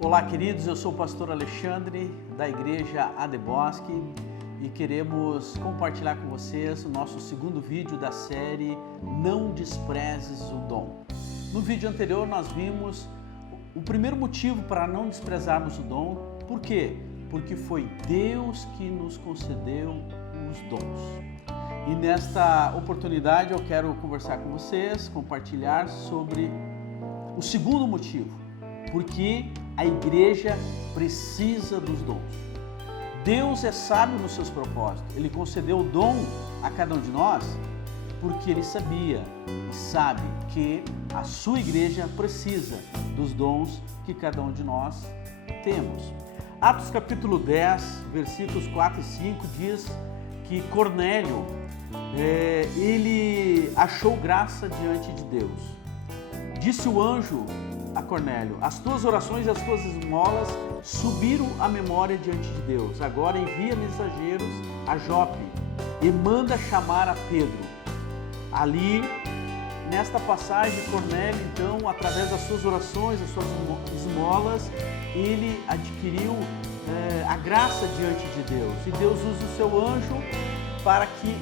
Olá, queridos, eu sou o pastor Alexandre, da igreja Adebosque, e queremos compartilhar com vocês o nosso segundo vídeo da série Não Desprezes o Dom. No vídeo anterior nós vimos o primeiro motivo para não desprezarmos o dom. Por quê? Porque foi Deus que nos concedeu os dons. E nesta oportunidade eu quero conversar com vocês, compartilhar sobre o segundo motivo, porque a igreja precisa dos dons. Deus é sábio nos seus propósitos. Ele concedeu o dom a cada um de nós porque Ele sabia e sabe que a sua igreja precisa dos dons que cada um de nós temos. Atos capítulo 10, versículos 4 e 5 diz que Cornélio, ele achou graça diante de Deus. Disse o anjo a Cornélio: as tuas orações e as tuas esmolas subiram à memória diante de Deus. Agora envia mensageiros a Jope e manda chamar a Pedro. Ali, nesta passagem, Cornélio, então, através das suas orações, das suas esmolas, ele adquiriu a graça diante de Deus. E Deus usa o seu anjo para que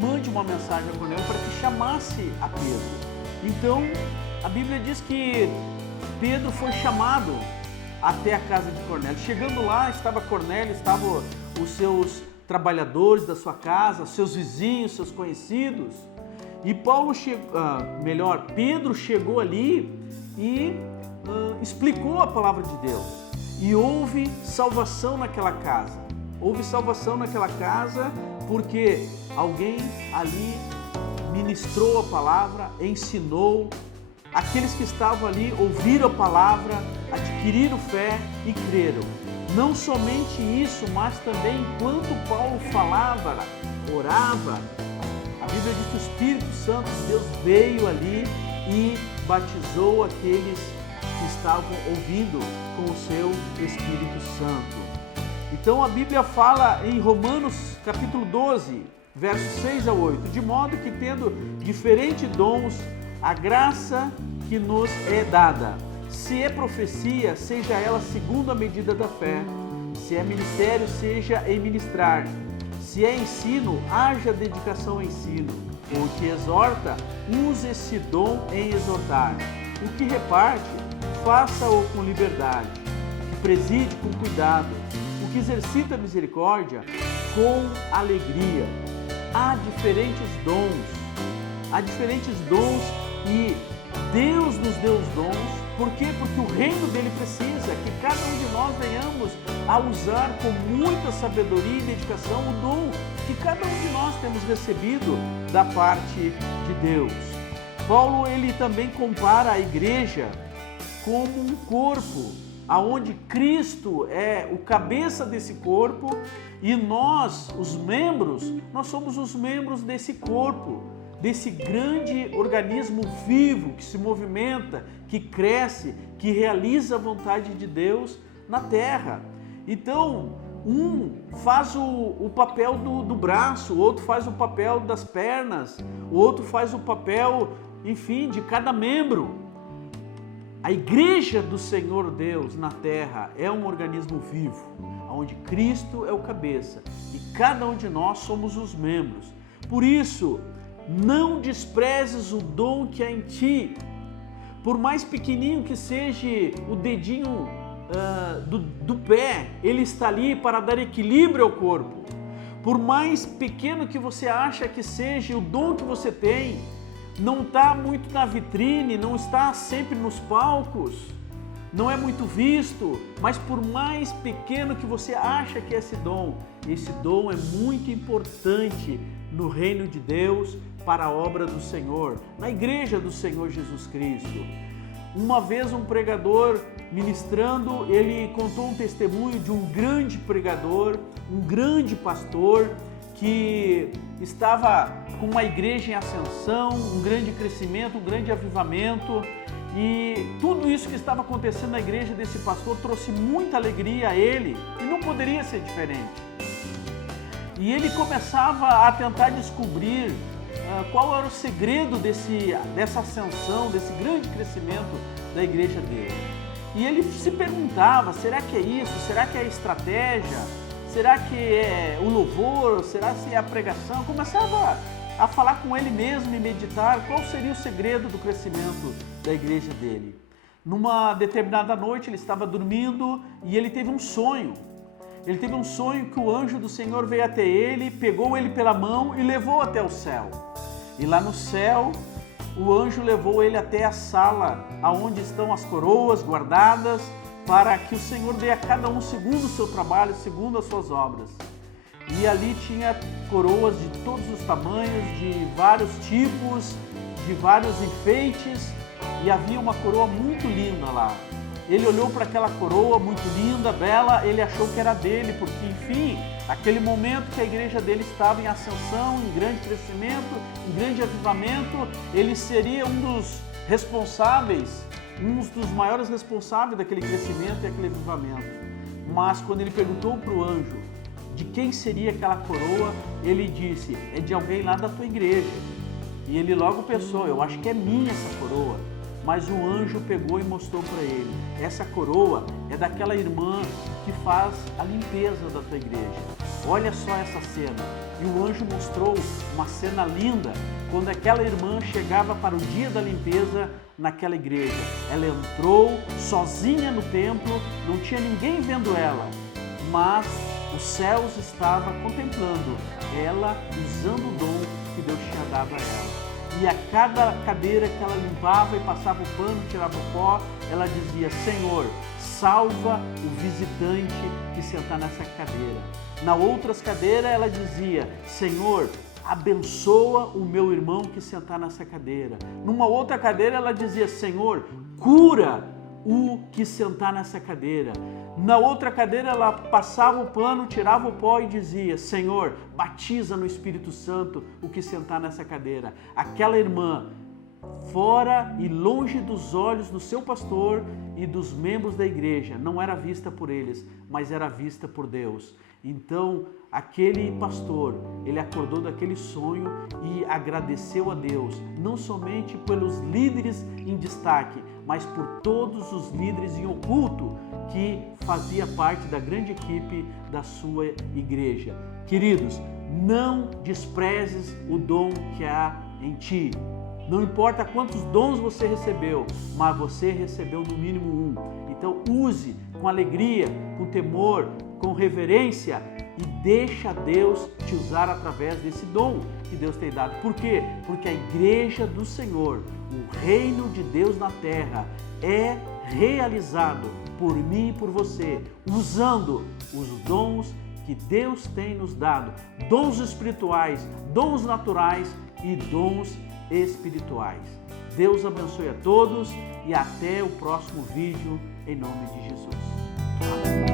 mande uma mensagem a Cornélio, para que chamasse a Pedro. Então, a Bíblia diz que Pedro foi chamado até a casa de Cornélio. Chegando lá, estava Cornélio, estavam os seus trabalhadores da sua casa, seus vizinhos, seus conhecidos. E Pedro chegou ali e explicou a palavra de Deus. E houve salvação naquela casa. Houve salvação naquela casa porque alguém ali ministrou a palavra, ensinou. Aqueles que estavam ali ouviram a palavra, adquiriram fé e creram. Não somente isso, mas também enquanto Paulo falava, orava, a Bíblia diz que o Espírito Santo de Deus veio ali e batizou aqueles que estavam ouvindo com o seu Espírito Santo. Então a Bíblia fala em Romanos capítulo 12, versos 6 a 8, de modo que tendo diferentes dons, a graça que nos é dada. Se é profecia, seja ela segundo a medida da fé. Se é ministério, seja em ministrar. Se é ensino, haja dedicação ao ensino. O que exorta, use esse dom em exortar. O que reparte, faça-o com liberdade. O que preside, com cuidado. O que exercita a misericórdia, com alegria. Há diferentes dons e Deus nos deu os dons. Por quê? Porque o reino dele precisa que cada um de nós venhamos a usar com muita sabedoria e dedicação o dom que cada um de nós temos recebido da parte de Deus. Paulo, ele também compara a igreja como um corpo, aonde Cristo é o cabeça desse corpo e nós, os membros, nós somos os membros desse corpo, desse grande organismo vivo que se movimenta, que cresce, que realiza a vontade de Deus na terra. Então, um faz o papel do braço, o outro faz o papel das pernas, o outro faz o papel, enfim, de cada membro. A igreja do Senhor Deus na terra é um organismo vivo, onde Cristo é o cabeça e cada um de nós somos os membros. Por isso, não desprezes o dom que há em ti. Por mais pequenininho que seja o dedinho do pé, ele está ali para dar equilíbrio ao corpo. Por mais pequeno que você acha que seja o dom que você tem, não está muito na vitrine, não está sempre nos palcos, não é muito visto, mas por mais pequeno que você acha que é esse dom é muito importante no reino de Deus, para a obra do Senhor, na igreja do Senhor Jesus Cristo. Uma vez um pregador ministrando, ele contou um testemunho de um grande pregador, um grande pastor, que estava com uma igreja em ascensão, um grande crescimento, um grande avivamento, e tudo isso que estava acontecendo na igreja desse pastor trouxe muita alegria a ele, e não poderia ser diferente. E ele começava a tentar descobrir qual era o segredo dessa ascensão, desse grande crescimento da igreja dele. E ele se perguntava, será que é isso? Será que é a estratégia? Será que é o louvor? Será que é a pregação? Começava a falar com ele mesmo e meditar qual seria o segredo do crescimento da igreja dele. Numa determinada noite ele estava dormindo e ele teve um sonho. Ele teve um sonho que o anjo do Senhor veio até ele, pegou ele pela mão e levou até o céu. E lá no céu, o anjo levou ele até a sala onde estão as coroas guardadas para que o Senhor dê a cada um segundo o seu trabalho, segundo as suas obras. E ali tinha coroas de todos os tamanhos, de vários tipos, de vários enfeites, e havia uma coroa muito linda lá. Ele olhou para aquela coroa muito linda, bela, ele achou que era dele, porque, enfim, aquele momento que a igreja dele estava em ascensão, em grande crescimento, em grande avivamento, ele seria um dos responsáveis, um dos maiores responsáveis daquele crescimento e aquele avivamento. Mas quando ele perguntou para o anjo de quem seria aquela coroa, ele disse, é de alguém lá da tua igreja. E ele logo pensou, eu acho que é minha essa coroa. Mas o anjo pegou e mostrou para ele, essa coroa é daquela irmã que faz a limpeza da tua igreja. Olha só essa cena. E o anjo mostrou uma cena linda, quando aquela irmã chegava para o dia da limpeza naquela igreja. Ela entrou sozinha no templo, não tinha ninguém vendo ela, mas os céus estavam contemplando ela usando o dom que Deus tinha dado a ela. E a cada cadeira que ela limpava e passava o pano, tirava o pó, ela dizia, Senhor, salva o visitante que sentar nessa cadeira. Na outras cadeiras ela dizia, Senhor, abençoa o meu irmão que sentar nessa cadeira. Numa outra cadeira ela dizia, Senhor, cura o que sentar nessa cadeira. Na outra cadeira ela passava o pano, tirava o pó e dizia, Senhor, batiza no Espírito Santo o que sentar nessa cadeira. Aquela irmã, fora e longe dos olhos do seu pastor e dos membros da igreja, não era vista por eles, mas era vista por Deus. Então, aquele pastor, ele acordou daquele sonho e agradeceu a Deus, não somente pelos líderes em destaque, mas por todos os líderes em oculto que fazia parte da grande equipe da sua igreja. Queridos, não desprezes o dom que há em ti. Não importa quantos dons você recebeu, mas você recebeu no mínimo um. Então use com alegria, com temor, com reverência e deixa Deus te usar através desse dom que Deus tem dado. Por quê? Porque a igreja do Senhor, o reino de Deus na terra, é realizado por mim e por você, usando os dons que Deus tem nos dado, dons espirituais, dons naturais e dons espirituais. Deus abençoe a todos e até o próximo vídeo, em nome de Jesus. Amém.